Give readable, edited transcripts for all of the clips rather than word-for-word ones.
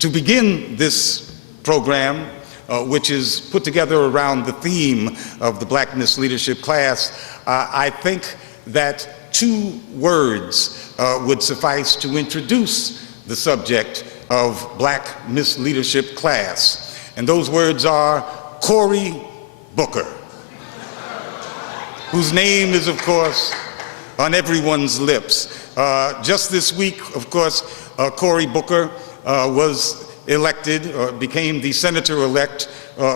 To begin this program, which is put together around the theme of the Blackness Leadership class, I think that two words would suffice to introduce the subject of Black Miss Leadership class. And those words are Cory Booker, whose name is, of course, on everyone's lips. Just this week, of course, Cory Booker was elected, or became the senator-elect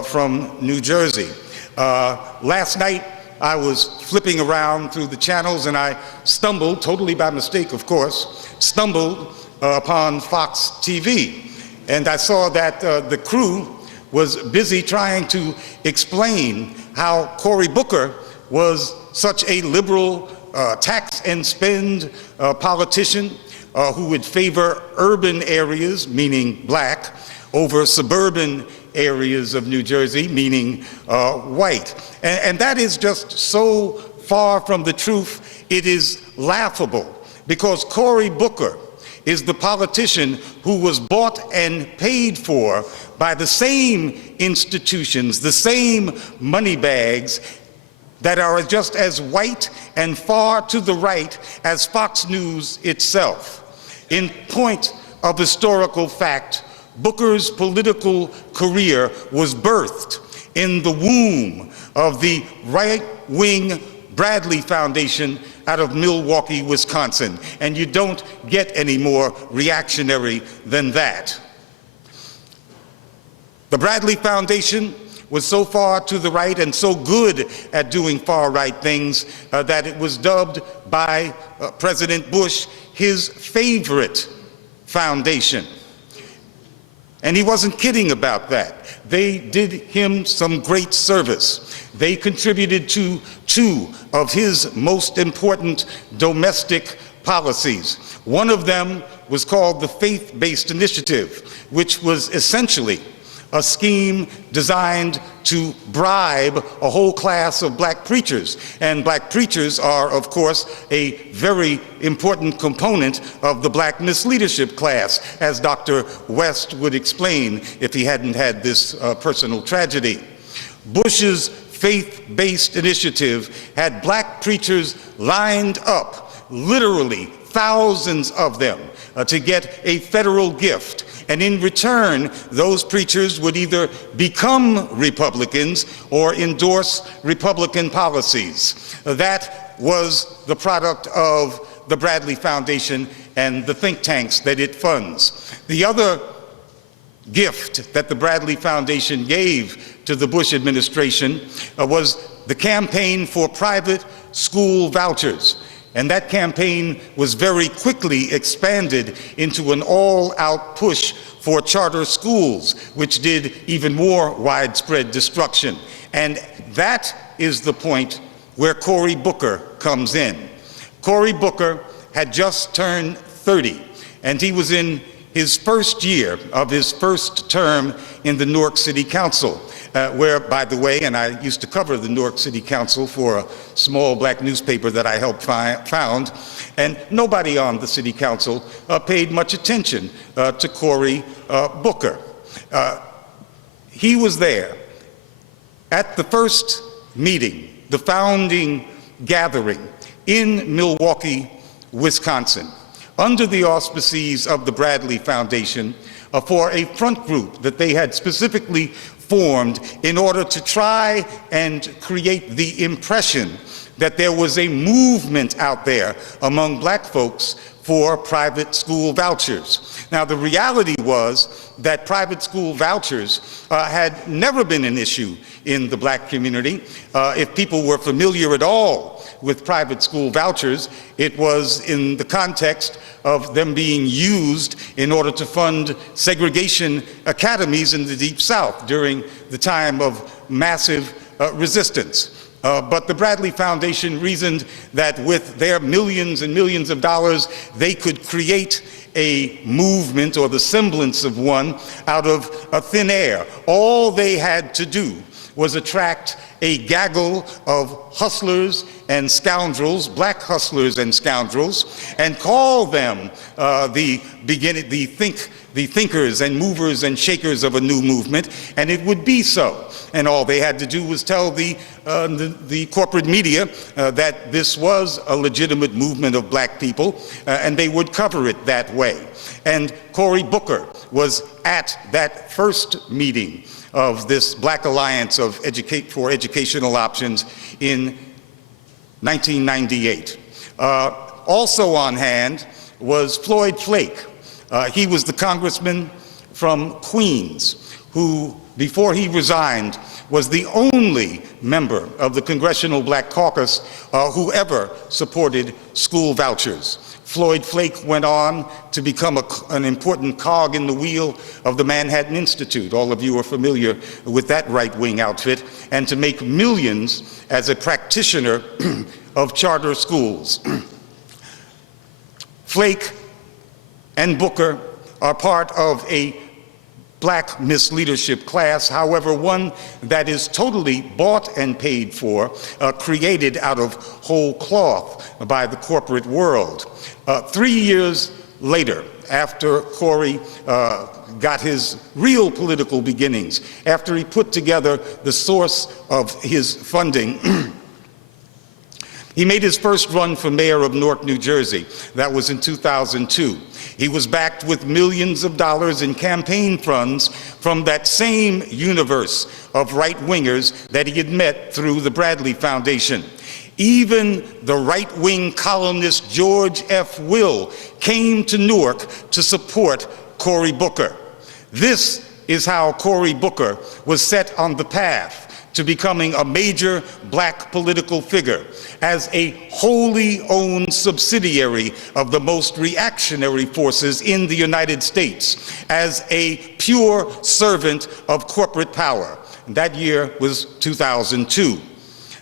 from New Jersey. Last night, I was flipping around through the channels and I stumbled, totally by mistake, of course, upon Fox TV. And I saw that the crew was busy trying to explain how Cory Booker was such a liberal tax and spend politician who would favor urban areas, meaning black, over suburban areas of New Jersey, meaning white. And that is just so far from the truth, it is laughable, because Cory Booker is the politician who was bought and paid for by the same institutions, the same money bags that are just as white and far to the right as Fox News itself. In point of historical fact, Booker's political career was birthed in the womb of the right-wing Bradley Foundation out of Milwaukee, Wisconsin. And you don't get any more reactionary than that. The Bradley Foundation was so far to the right and so good at doing far-right things that it was dubbed by President Bush his favorite foundation. And he wasn't kidding about that. They did him some great service. They contributed to two of his most important domestic policies. One of them was called the Faith-Based Initiative, which was essentially a scheme designed to bribe a whole class of black preachers. And black preachers are, of course, a very important component of the Black Miss Leadership class, as Dr. West would explain if he hadn't had this personal tragedy. Bush's faith-based initiative had black preachers lined up, literally thousands of them, to get a federal gift. And in return, those preachers would either become Republicans or endorse Republican policies. That was the product of the Bradley Foundation and the think tanks that it funds. The other gift that the Bradley Foundation gave to the Bush administration was the campaign for private school vouchers. And that campaign was very quickly expanded into an all-out push for charter schools, which did even more widespread destruction. And that is the point where Cory Booker comes in. Cory Booker had just turned 30, and he was in his first year of his first term in the Newark City Council, where, by the way, and I used to cover the Newark City Council for a small black newspaper that I helped found, and nobody on the City Council paid much attention to Cory Booker. He was there at the first meeting, the founding gathering in Milwaukee, Wisconsin, under the auspices of the Bradley Foundation, for a front group that they had specifically formed in order to try and create the impression that there was a movement out there among black folks for private school vouchers. Now, the reality was that private school vouchers had never been an issue in the black community. If people were familiar at all with private school vouchers, it was in the context of them being used in order to fund segregation academies in the Deep South during the time of massive resistance. But the Bradley Foundation reasoned that with their millions and millions of dollars, they could create a movement or the semblance of one out of thin air. All they had to do was attract a gaggle of hustlers and scoundrels, black hustlers and scoundrels, and call them the thinkers and movers and shakers of a new movement, and it would be so. And all they had to do was tell the corporate media that this was a legitimate movement of black people, and they would cover it that way. And Cory Booker was at that first meeting of this Black Alliance for Educational Options in 1998. Also on hand was Floyd Flake. He was the congressman from Queens who, before he resigned, was the only member of the Congressional Black Caucus who ever supported school vouchers. Floyd Flake went on to become an important cog in the wheel of the Manhattan Institute. All of you are familiar with that right-wing outfit, and to make millions as a practitioner of charter schools. Flake and Booker are part of a black misleadership class, however, one that is totally bought and paid for, created out of whole cloth by the corporate world. 3 years later, after Cory got his real political beginnings, after he put together the source of his funding, he made his first run for mayor of Newark, New Jersey. That was in 2002. He was backed with millions of dollars in campaign funds from that same universe of right-wingers that he had met through the Bradley Foundation. Even the right-wing columnist George F. Will came to Newark to support Cory Booker. This is how Cory Booker was set on the path to becoming a major black political figure as a wholly owned subsidiary of the most reactionary forces in the United States, as a pure servant of corporate power. That year was 2002.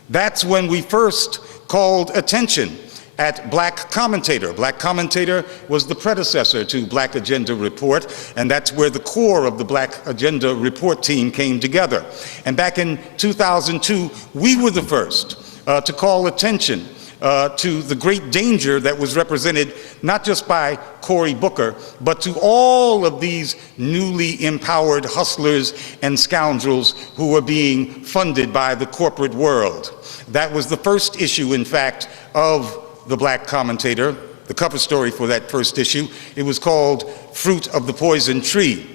That's when we first called attention at Black Commentator. Black Commentator was the predecessor to Black Agenda Report, and that's where the core of the Black Agenda Report team came together. And back in 2002, we were the first to call attention to the great danger that was represented not just by Cory Booker, but to all of these newly empowered hustlers and scoundrels who were being funded by the corporate world. That was the first issue, in fact, of the Black Commentator, the cover story for that first issue. It was called Fruit of the Poison Tree.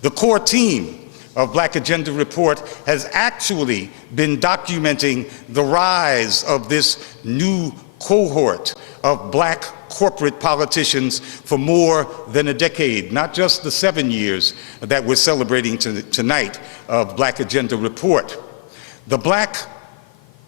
The core team of Black Agenda Report has actually been documenting the rise of this new cohort of black corporate politicians for more than a decade, not just the 7 years that we're celebrating tonight of Black Agenda Report. The black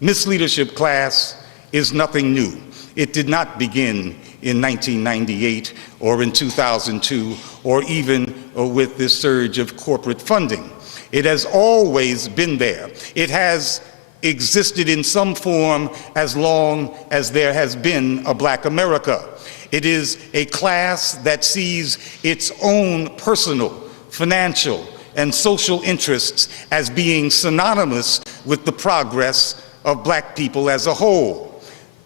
misleadership class is nothing new. It did not begin in 1998 or in 2002 or even with this surge of corporate funding. It has always been there. It has existed in some form as long as there has been a Black America. It is a class that sees its own personal, financial, and social interests as being synonymous with the progress of black people as a whole.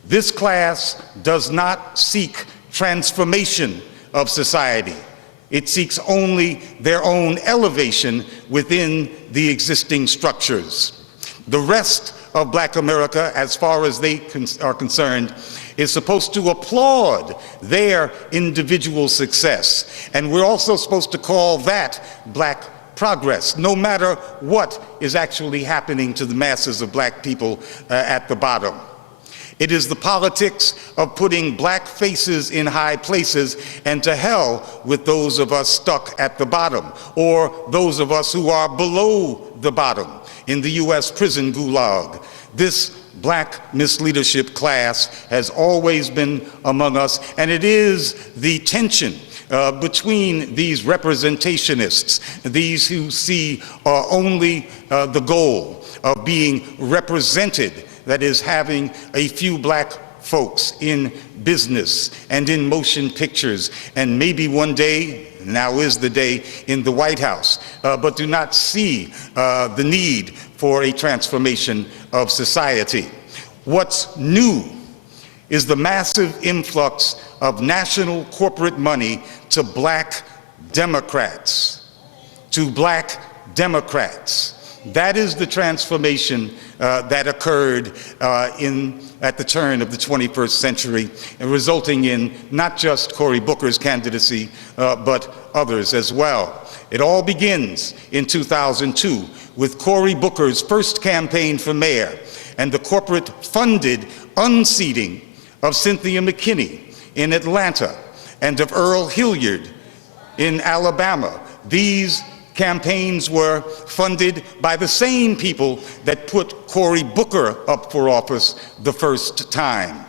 This class does not seek transformation of society. It seeks only their own elevation within the existing structures. The rest of Black America, as far as they are concerned, is supposed to applaud their individual success. And we're also supposed to call that black progress, no matter what is actually happening to the masses of black people at the bottom. It is the politics of putting black faces in high places, and to hell with those of us stuck at the bottom, or those of us who are below the bottom in the US prison gulag. This black misleadership class has always been among us, and it is the tension between these representationists, these who see only the goal of being represented, that is, having a few black folks in business and in motion pictures, and maybe one day, now is the day, in the White House, but do not see the need for a transformation of society. What's new is the massive influx of national corporate money to black Democrats, That is the transformation that occurred at the turn of the 21st century, and resulting in not just Cory Booker's candidacy, but others as well. It all begins in 2002 with Cory Booker's first campaign for mayor and the corporate-funded unseating of Cynthia McKinney in Atlanta and of Earl Hilliard in Alabama. These campaigns were funded by the same people that put Cory Booker up for office the first time.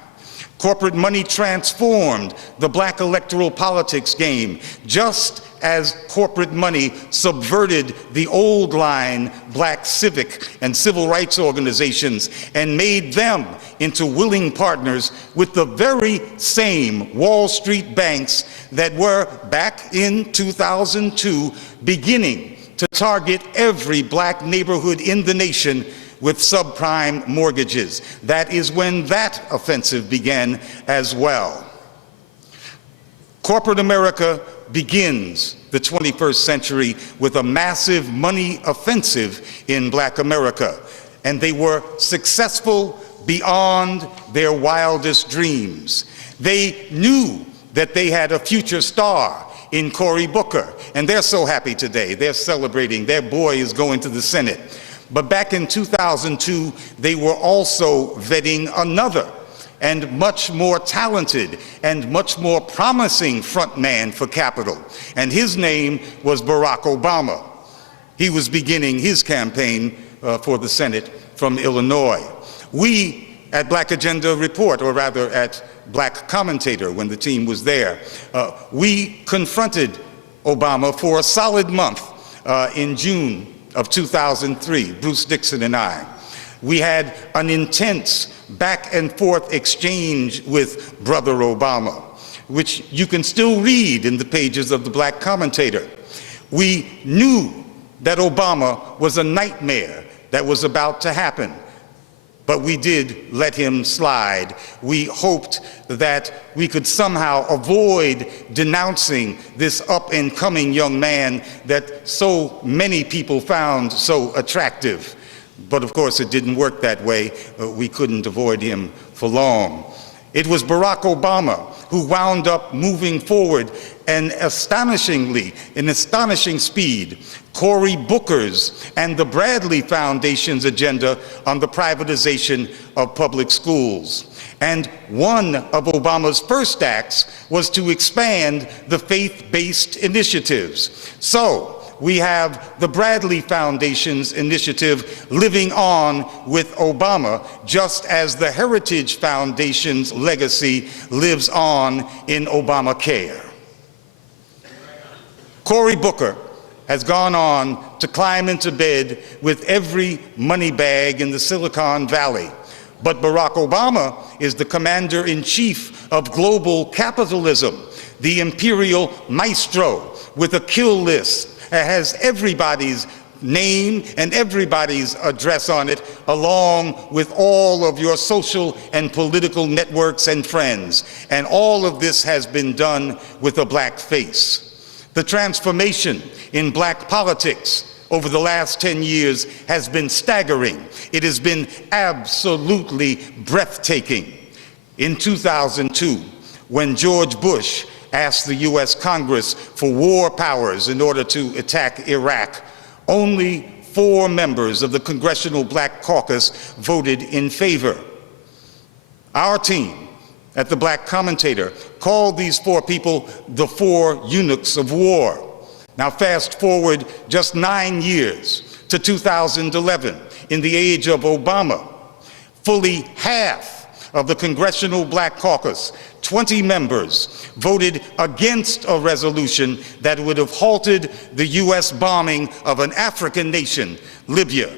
Corporate money transformed the black electoral politics game, just as corporate money subverted the old line black civic and civil rights organizations and made them into willing partners with the very same Wall Street banks that were, back in 2002, beginning to target every black neighborhood in the nation with subprime mortgages. That is when that offensive began as well. Corporate America begins the 21st century with a massive money offensive in black America, and they were successful beyond their wildest dreams. They knew that they had a future star in Cory Booker, and they're so happy today. They're celebrating. Their boy is going to the Senate. But back in 2002, they were also vetting another and much more talented and much more promising frontman for Capitol, and his name was Barack Obama. He was beginning his campaign for the Senate from Illinois. We at Black Agenda Report, or rather at Black Commentator when the team was there, we confronted Obama for a solid month in June of 2003, Bruce Dixon and I. We had an intense back and forth exchange with Brother Obama, which you can still read in the pages of the Black Commentator. We knew that Obama was a nightmare that was about to happen, but we did let him slide. We hoped that we could somehow avoid denouncing this up-and-coming young man that so many people found so attractive. But of course, it didn't work that way. We couldn't avoid him for long. It was Barack Obama who wound up moving forward, and astonishingly, in astonishing speed, Cory Booker's and the Bradley Foundation's agenda on the privatization of public schools. And one of Obama's first acts was to expand the faith-based initiatives. So we have the Bradley Foundation's initiative living on with Obama, just as the Heritage Foundation's legacy lives on in Obamacare. Cory Booker has gone on to climb into bed with every money bag in the Silicon Valley. But Barack Obama is the commander-in-chief of global capitalism, the imperial maestro with a kill list that has everybody's name and everybody's address on it, along with all of your social and political networks and friends. And all of this has been done with a black face. The transformation in black politics over the last 10 years has been staggering. It has been absolutely breathtaking. In 2002, when George Bush asked the US Congress for war powers in order to attack Iraq, only 4 members of the Congressional Black Caucus voted in favor. Our team at the Black Commentator called these 4 people the 4 eunuchs of war. Now fast forward just 9 years to 2011, in the age of Obama, fully half of the Congressional Black Caucus, 20 members, voted against a resolution that would have halted the US bombing of an African nation, Libya.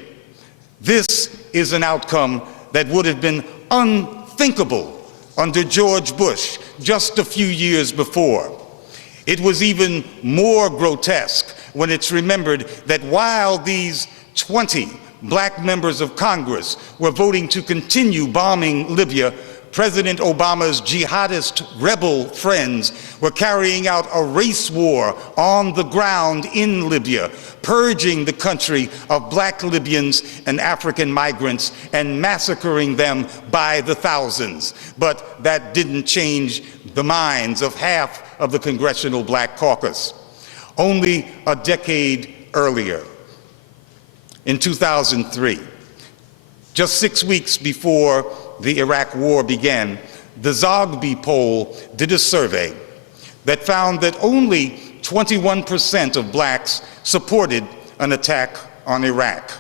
This is an outcome that would have been unthinkable under George Bush just a few years before. It was even more grotesque when it's remembered that while these 20 black members of Congress were voting to continue bombing Libya, President Obama's jihadist rebel friends were carrying out a race war on the ground in Libya, purging the country of black Libyans and African migrants and massacring them by the thousands. But that didn't change the minds of half of the Congressional Black Caucus. Only a decade earlier, in 2003, just 6 weeks before the Iraq War began, the Zogby poll did a survey that found that only 21% of blacks supported an attack on Iraq.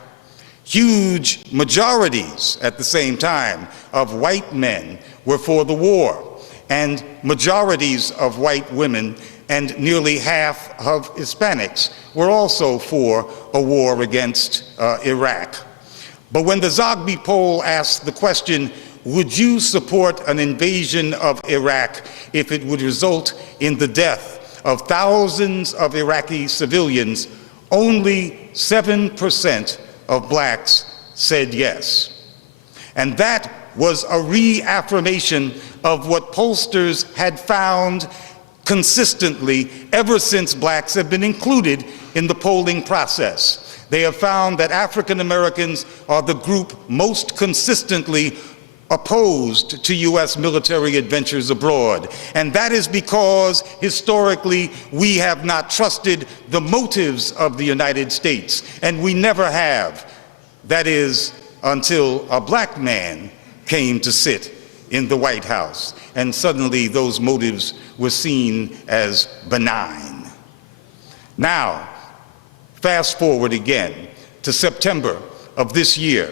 Huge majorities at the same time of white men were for the war, and majorities of white women and nearly half of Hispanics were also for a war against Iraq. But when the Zogby poll asked the question, would you support an invasion of Iraq if it would result in the death of thousands of Iraqi civilians, only 7% of blacks said yes. And that was a reaffirmation of what pollsters had found consistently ever since blacks have been included in the polling process. They have found that African Americans are the group most consistently opposed to U.S. military adventures abroad. And that is because historically we have not trusted the motives of the United States, and we never have. That is until a black man came to sit in the White House, and suddenly those motives were seen as benign. Now, fast forward again to September of this year.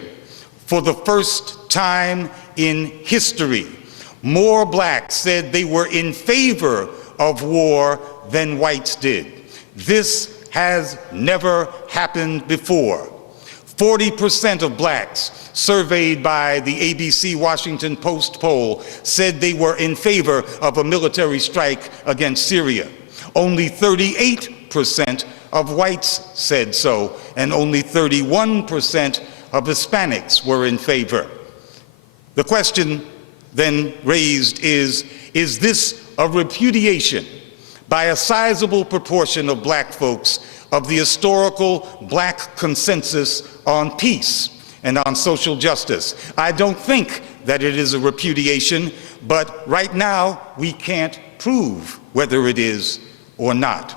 For the first time in history, more blacks said they were in favor of war than whites did. This has never happened before. 40% of blacks surveyed by the ABC Washington Post poll said they were in favor of a military strike against Syria. Only 38% of whites said so, and only 31% of Hispanics were in favor. The question then raised is this a repudiation by a sizable proportion of black folks of the historical black consensus on peace and on social justice? I don't think that it is a repudiation, but right now we can't prove whether it is or not.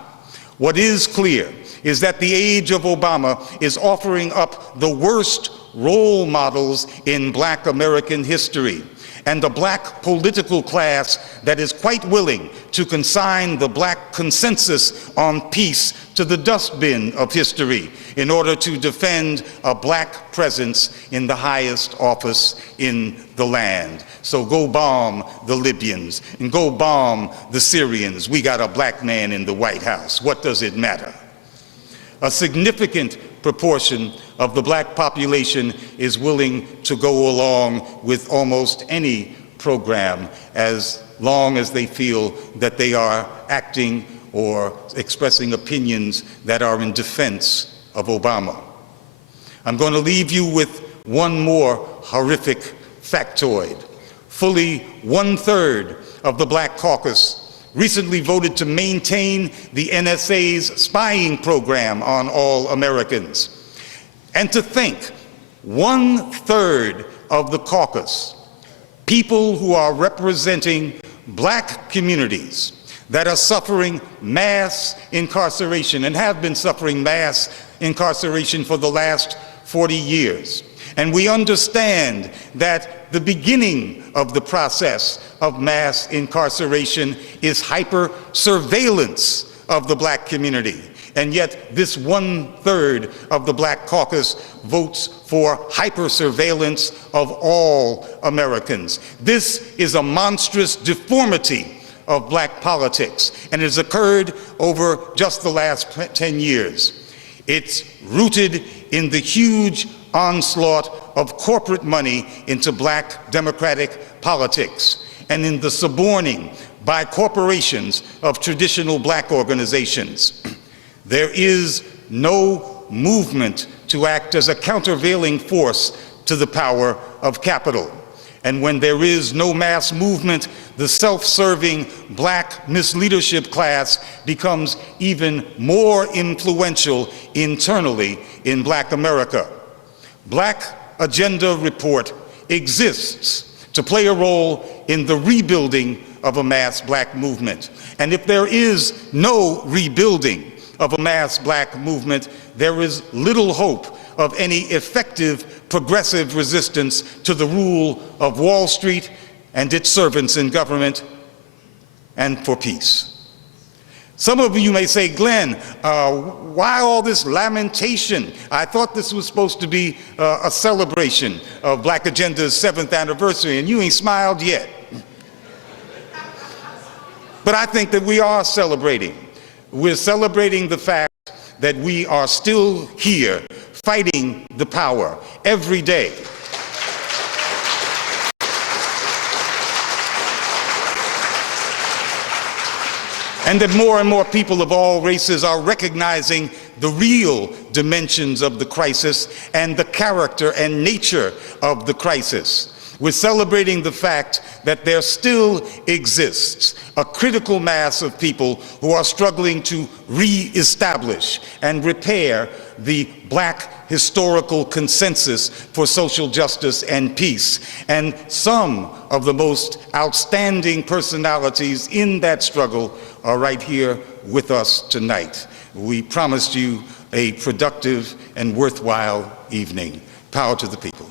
What is clear is that the age of Obama is offering up the worst role models in black American history, and a black political class that is quite willing to consign the black consensus on peace to the dustbin of history in order to defend a black presence in the highest office in the land. So go bomb the Libyans and go bomb the Syrians. We got a black man in the White House. What does it matter? A significant proportion of the black population is willing to go along with almost any program as long as they feel that they are acting or expressing opinions that are in defense of Obama. I'm going to leave you with one more horrific factoid. Fully 1/3 of the Black Caucus recently voted to maintain the NSA's spying program on all Americans. And to think, 1/3 of the caucus, people who are representing black communities that are suffering mass incarceration and have been suffering mass incarceration for the last 40 years. And we understand that the beginning of the process of mass incarceration is hyper-surveillance of the black community. And yet this 1/3 of the Black Caucus votes for hyper-surveillance of all Americans. This is a monstrous deformity of black politics, and it has occurred over just the last 10 years. It's rooted in the huge onslaught of corporate money into black democratic politics. and in the suborning by corporations of traditional black organizations. There is no movement to act as a countervailing force to the power of capital. And when there is no mass movement, the self-serving black misleadership class becomes even more influential internally in Black America. Black Agenda Report exists to play a role in the rebuilding of a mass black movement. And if there is no rebuilding of a mass black movement, there is little hope of any effective progressive resistance to the rule of Wall Street and its servants in government, and for peace. Some of you may say, Glenn, why all this lamentation? I thought this was supposed to be a celebration of Black Agenda's 7th anniversary, and you ain't smiled yet. But I think that we are celebrating. We're celebrating the fact that we are still here fighting the power every day. And that more and more people of all races are recognizing the real dimensions of the crisis and the character and nature of the crisis. We're celebrating the fact that there still exists a critical mass of people who are struggling to reestablish and repair the black historical consensus for social justice and peace. And some of the most outstanding personalities in that struggle are right here with us tonight. We promised you a productive and worthwhile evening. Power to the people.